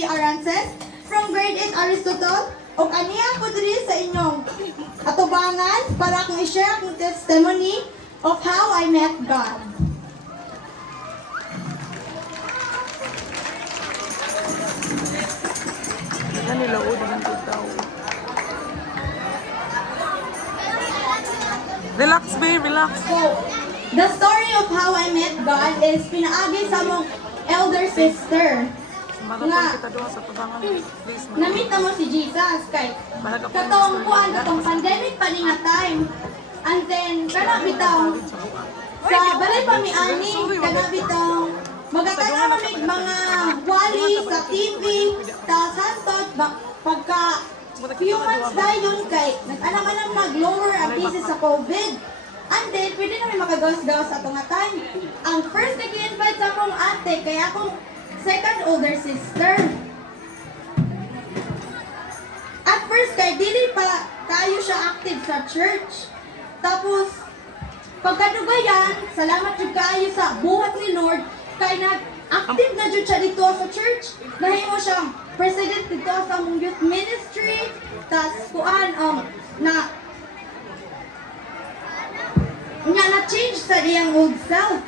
B. Arances from grade 8 Aristotle o aniya ko diri sa inyong atubangan para akong i-share akong testimony of how I met God. Yan nila o, dengan tao. Relax, babe, relax. So, the story of how I met God is pinaagi sa mong elder sister. Magatong kita doon sa tubangan. Please, Namit na mo si Jesus kay katong kuan katong pandemic pa ni nga time. And then kana bitaw sa balay pa mi ani kana bitaw magatanaw mi mga wali sa TV ta santot pagka few months dayon kay nag-anang nag-lower ang cases sa COVID. And then, pwede namin makagawas-gawas sa itong nga time. Ang first nag-invite sa akong ate, kaya akong second older sister. At first, kay dili pa tayo siya active sa church. Tapos, pagkadugayan, salamat jud kaayo sa buhat ni Lord, kay nag-active na jud siya dito sa church. Nahimo siyang president dito sa mong youth ministry. Tas, kuan, na-change sa iyang old self.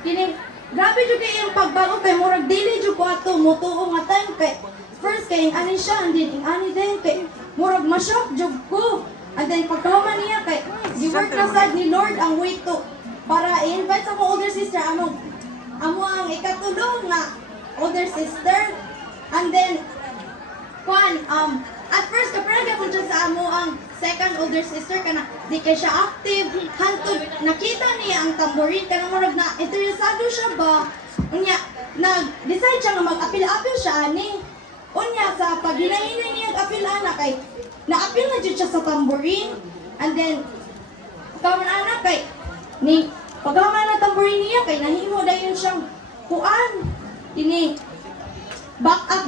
Kining, grabe jud kay iyang pagbago kay murag dili jud ko ato mutuo nga time kay first kay ani siya and then ani din kay murag ma-shock jud ko. And then pagkahuman niya kay gi-work na sad ni Lord ang way to para i-invite sa mo older sister amo ang ikatulong nga older sister. And then at first kapag ako dyan sa amo ang second older sister kana di kay siya active hantod nakita niya ang tambourine kana murag na interesado siya ba unya nag-decide siya nga mag-apil-apil siya ani unya sa paghinay-hinay niya apil ana kay na-apil na jud siya sa tambourine. And then kaman ana kay ni paghaman na tambourine niya kay nahimo dayon siyang kuan ini back up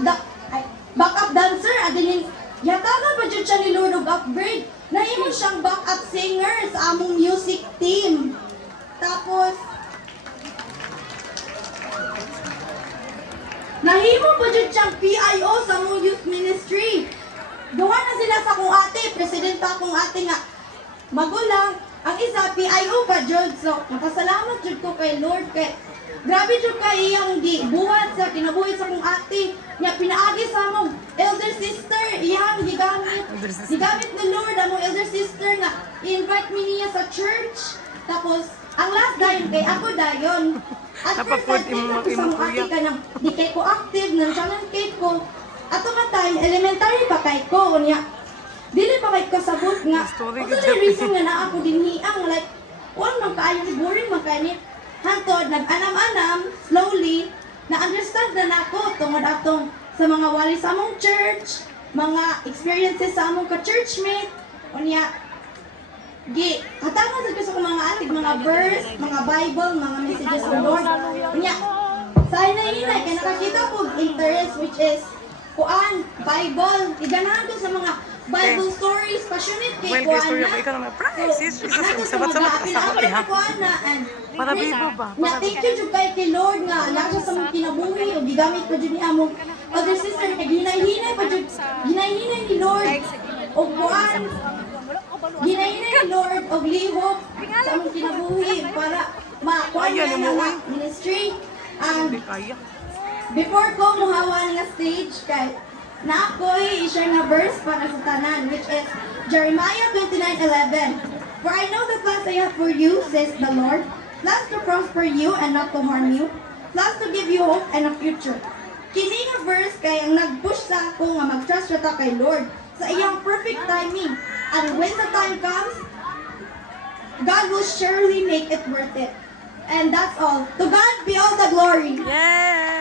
dancer adinin yataga pa dyan siya ni Lord of Upgrade. Nahimo siyang backup singer sa among music team. Tapos, nahimo pa dyan siyang PIO sa among youth ministry. Gawa na sila sa akong ate, president pa akong ate nga magulang. Ang isa, PIO pa dyan. So, nakasalamat dyan ko kay Lord. Kay, grabe dyan kay iyang buhat sa kinabuhi sa akong ate. Nga pinaagi sa among elder sister, iyang gigamit ni Lord among elder sister nga i-invite me niya sa church. Tapos, ang last dayon kay ako dayon. At first, ako sa mong ate ka nang di kay ko active, nang siya nang kay ko. Ato nga time, elementary pa kay ko. Niya, dili pa kay ko sabot nga. Ito na reason nga na ako dinhiang, like, huwag man kaayo, boring man kayo. Hantod, nag-anam-anam, slowly, na-understand na nako tungod atong sa mga wali sa among church, mga experiences sa among ka-churchmate, unya, katama sa ko mga atig, mga verse, mga Bible, mga messages of Lord. Unya, sa hinay-hinay, kaya nakakita ko interest which is, kuan, Bible, iganahan ko sa mga Bible stories, passionate kay kuan na. So, nato sa mga apil-apil na kuan na, and para bibo ba? na-thank you jud kay Lord nga nasa sa mong kinabuhi o gigamit pa jud ni among other sister kay hinay-hinay pa jud hinay-hinay ni Lord og kuan hinay-hinay ni Lord og lihok sa among kinabuhi para makuan niya nga ministry. And before ko muhawa nga stage kay na ako'y i-share nga verse para sa tanan which is Jeremiah 29:11. For I know the plans I have for you, says the Lord, plans to prosper you and not to harm you, plans to give you hope and a future. Kini nga verse kay ang nag-push sa ako nga mag-trust ta kay Lord sa iyang perfect timing. And when the time comes, God will surely make it worth it. And that's all. To God be all the glory. Yeah!